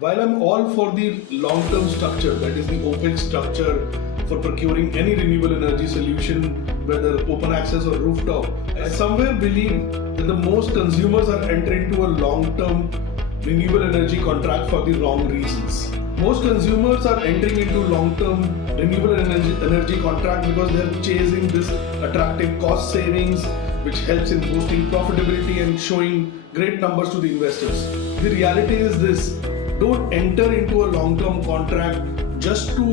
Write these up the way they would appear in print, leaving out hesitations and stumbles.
While I'm all for the long-term structure, that is the OPEX structure for procuring any renewable energy solution, whether open access or rooftop, I somewhere believe that the most consumers are entering into a long-term renewable energy contract for the wrong reasons. Most consumers are entering into long-term renewable energy contract because they are chasing this attractive cost savings, which helps in boosting profitability and showing great numbers to the investors. The reality is this: don't enter into a long-term contract just to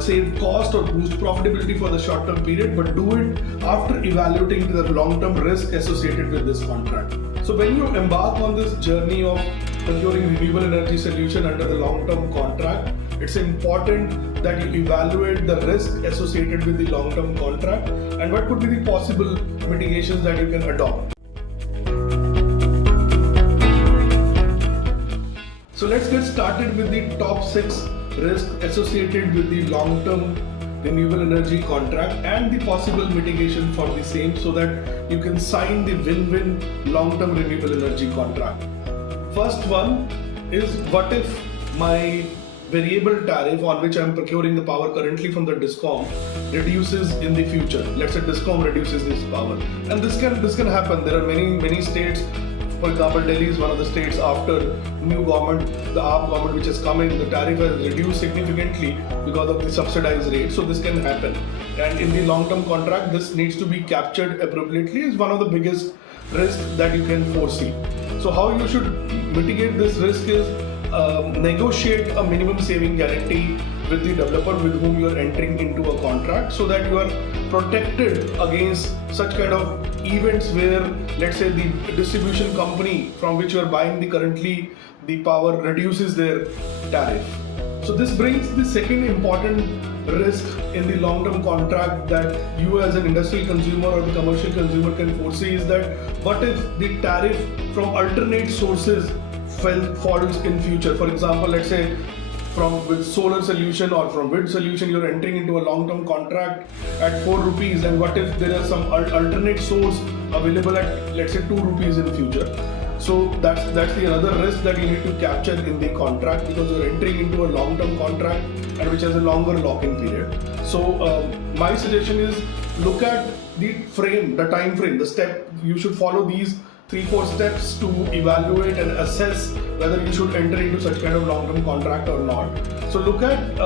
save cost or boost profitability for the short-term period, but do it after evaluating the long-term risk associated with this contract. So when you embark on this journey of procuring renewable energy solution under the long-term contract, it's important that you evaluate the risk associated with the long-term contract and what could be the possible mitigations that you can adopt. So let's get started with the top 6 risks associated with the long-term renewable energy contract and the possible mitigation for the same, so that you can sign the win-win long-term renewable energy contract. First one is, what if my variable tariff on which I am procuring the power currently from the DISCOM reduces in the future? Let's say DISCOM reduces this power, and this can happen. There are many states. For example, Delhi is one of the states. After new government, the AAP government which has come in, the tariff has reduced significantly because of the subsidized rate. So this can happen, and in the long-term contract, this needs to be captured appropriately. Is one of the biggest risks that you can foresee. So how you should mitigate this risk is negotiate a minimum saving guarantee with the developer with whom you are entering into a contract, so that you are protected against such kind of events where, let's say, the distribution company from which you are buying the power reduces their tariff. So this brings the second important risk in the long-term contract that you as an industrial consumer or the commercial consumer can foresee, is that what if the tariff from alternate sources falls in future? For example, let's say with solar solution or from wind solution, you're entering into a long-term contract at 4 rupees, and what if there is some alternate source available at, let's say, 2 rupees in future? So that's the another risk that you need to capture in the contract, because you're entering into a long-term contract and which has a longer lock-in period. So my suggestion is, look at the time frame, the step. You should follow these 3-4 steps to evaluate and assess whether you should enter into such kind of long-term contract or not. So look at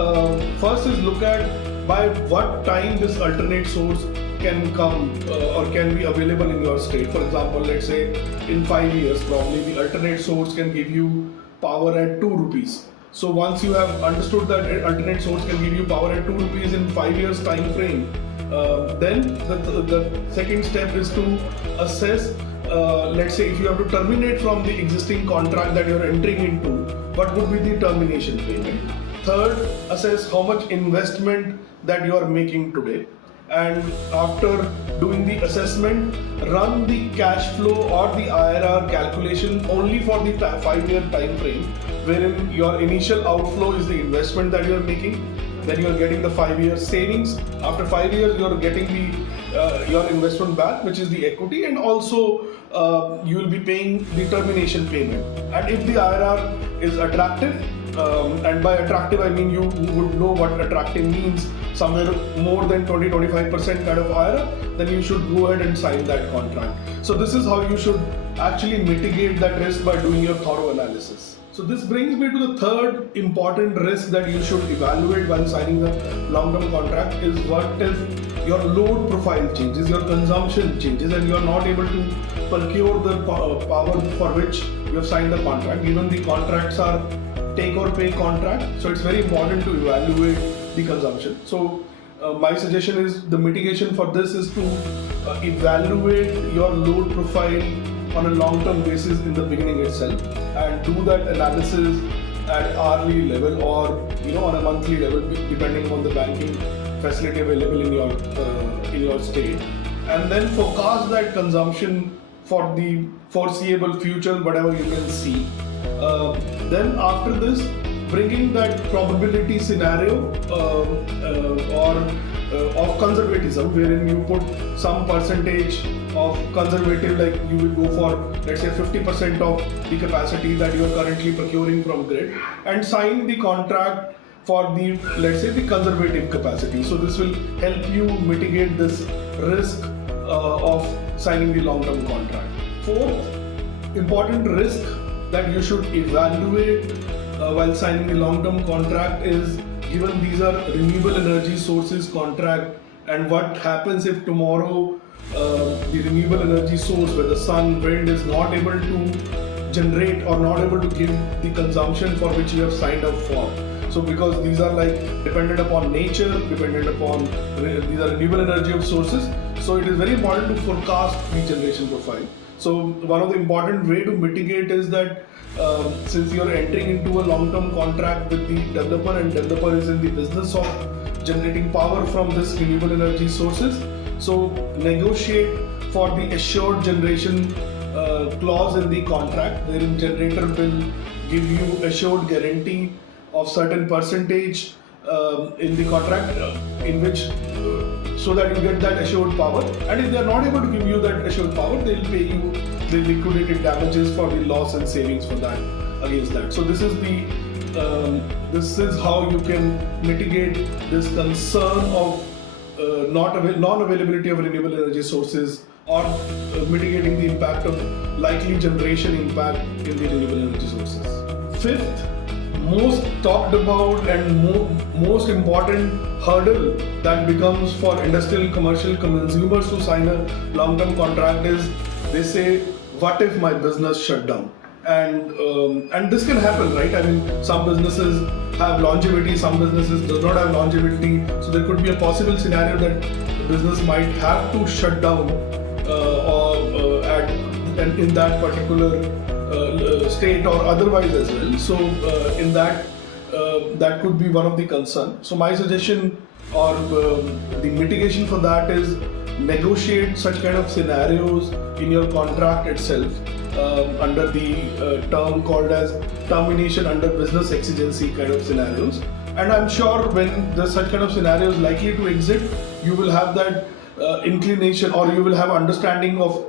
by what time this alternate source can come or can be available in your state. For example, let's say in 5 years, probably the alternate source can give you power at 2 rupees. So once you have understood that alternate source can give you power at 2 rupees in 5 years time frame, then the second step is to assess, let's say, if you have to terminate from the existing contract that you are entering into, what would be the termination payment? Third, assess how much investment that you are making today. And after doing the assessment, run the cash flow or the IRR calculation only for the 5-year time frame, wherein your initial outflow is the investment that you are making. Then you are getting the 5-year savings. After 5 years, you are getting your investment back, which is the equity, and also you will be paying the termination payment. And if the IRR is attractive, and by attractive I mean you would know what attractive means, somewhere more than 20-25% kind of IRR, then you should go ahead and sign that contract. So this is how you should actually mitigate that risk, by doing your thorough analysis. So this brings me to the third important risk that you should evaluate while signing the long-term contract, is what if your load profile changes, your consumption changes, and you are not able to procure the power for which you have signed the contract. Even the contracts are take or pay contract, so it's very important to evaluate the consumption. So my suggestion is, the mitigation for this is to evaluate your load profile on a long-term basis in the beginning itself, and do that analysis at hourly level or on a monthly level, depending on the banking facility available in your state, and then forecast that consumption for the foreseeable future, whatever you can see. Then after this, bringing that probability scenario or of conservatism, wherein you put some percentage of conservative, like you will go for, let's say, 50% of the capacity that you are currently procuring from grid, and sign the contract for the, let's say, the conservative capacity. So this will help you mitigate this risk of signing the long-term contract. Fourth important risk that you should evaluate while signing the long-term contract is, given these are renewable energy sources contract, and what happens if tomorrow the renewable energy source, whether sun, wind, is not able to generate or not able to give the consumption for which you have signed up for. So because these are like dependent upon nature, dependent upon these are renewable energy sources, so it is very important to forecast the generation profile. So one of the important way to mitigate is that since you are entering into a long-term contract with the developer, and developer is in the business of generating power from this renewable energy sources, so negotiate for the assured generation clause in the contract, wherein generator will give you assured guarantee of certain percentage in the contract in which so that you get that assured power, and if they are not able to give you that assured power, they will pay you the liquidated damages for the loss and savings for that against that. So this is the this is how you can mitigate this concern of non-availability of renewable energy sources, or mitigating the impact of likely generation impact in the renewable energy sources. Fifth, most talked about and most important hurdle that becomes for industrial commercial consumers to sign a long-term contract is, they say, what if my business shut down? And this can happen, right? I mean, some businesses have longevity, some businesses do not have longevity, so there could be a possible scenario that business might have to shut down in that particular state or otherwise as well. So in that that could be one of the concerns. So my suggestion or the mitigation for that is negotiate such kind of scenarios in your contract itself under the term called as termination under business exigency kind of scenarios. And I'm sure when there's such kind of scenarios likely to exist, you will have that inclination, or you will have understanding of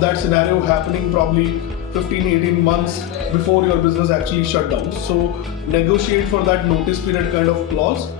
that scenario happening probably 15-18 months before your business actually shut down. So negotiate for that notice period kind of clause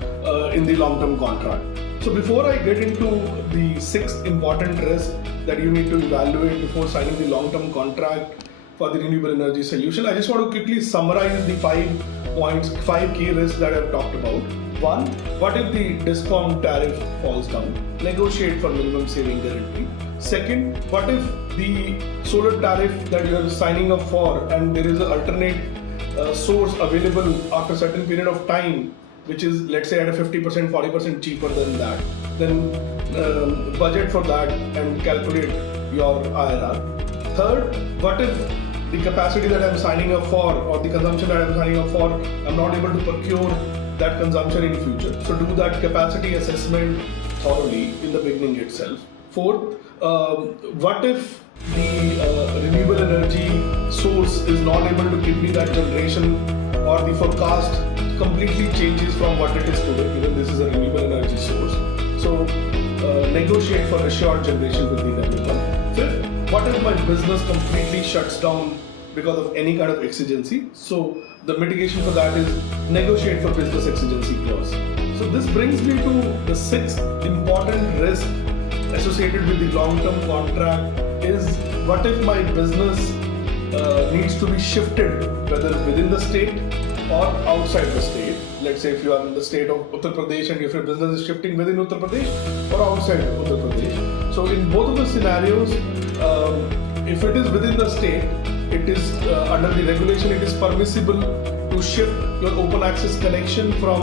in the long-term contract. So before I get into the sixth important risk that you need to evaluate before signing the long-term contract for the renewable energy solution, I just want to quickly summarize the 5 key risks that I've talked about. One, what if the DISCOM tariff falls down? Negotiate for minimum saving guarantee. Second, what if the solar tariff that you are signing up for and there is an alternate source available after a certain period of time, which is, let's say, at a 50%, 40% cheaper than that, then budget for that and calculate your IRR. Third, what if the capacity that I'm signing up for or the consumption that I'm signing up for, I'm not able to procure that consumption in future. So do that capacity assessment thoroughly in the beginning itself. Fourth, what if the renewable energy source is not able to give me that generation, or the forecast completely changes from what it is today, given this is a renewable energy source. So negotiate for assured generation with the developer. Fifth, what if my business completely shuts down because of any kind of exigency? So the mitigation for that is negotiate for business exigency clause. So this brings me to the sixth important risk associated with the long-term contract is, what if my business needs to be shifted, whether within the state or outside the state. Let's say if you are in the state of Uttar Pradesh and if your business is shifting within Uttar Pradesh or outside Uttar Pradesh. So in both of the scenarios, if it is within the state, it is under the regulation, it is permissible to shift your open access connection from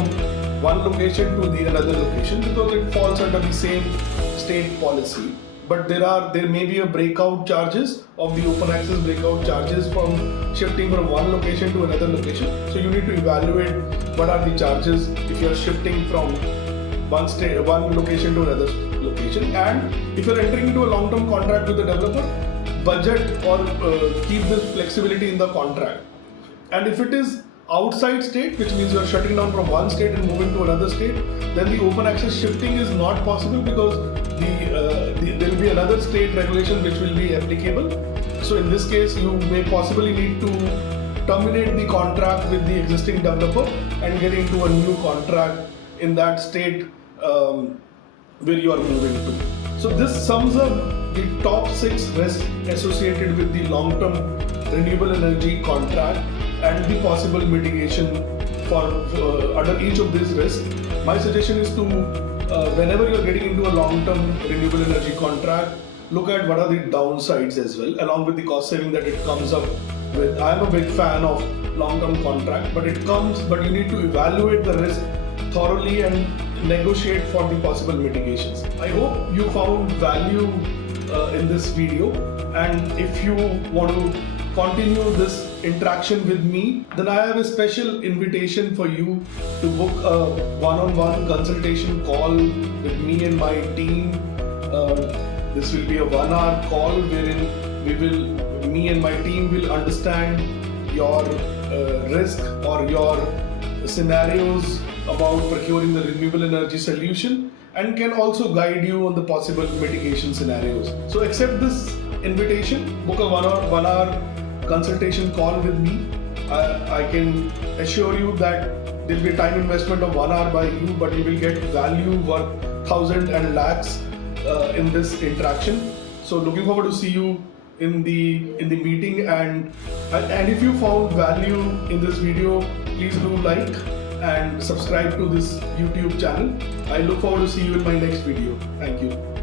one location to the another location because it falls under the same state policy. But there may be a breakout charges of the open access breakout charges from shifting from one location to another location. So you need to evaluate what are the charges if you are shifting from one location to another location. And if you are entering into a long-term contract with the developer, budget or keep this flexibility in the contract. And if it is outside state, which means you are shutting down from one state and moving to another state, then the open access shifting is not possible because there will be another state regulation which will be applicable. So in this case, you may possibly need to terminate the contract with the existing developer and get into a new contract in that state where you are moving to. So this sums up the top 6 risks associated with the long-term renewable energy contract and the possible mitigation for under each of these risks. My suggestion is to whenever you're getting into a long-term renewable energy contract, look at what are the downsides as well, along with the cost saving that it comes up with. I'm a big fan of long-term contract, but you need to evaluate the risk thoroughly and negotiate for the possible mitigations. I hope you found value in this video, and if you want to continue this interaction with me, then I have a special invitation for you to book a one-on-one consultation call with me and my team. This will be a 1-hour call wherein me and my team will understand your risk or your scenarios about procuring the renewable energy solution and can also guide you on the possible mitigation scenarios. So accept this invitation, book a 1-hour consultation call with me. I can assure you that there will be a time investment of 1 hour by you, but you will get value worth thousands and lakhs in this interaction. So looking forward to see you in the meeting, and if you found value in this video, please do like and subscribe to this YouTube channel. I look forward to see you in my next video. Thank you.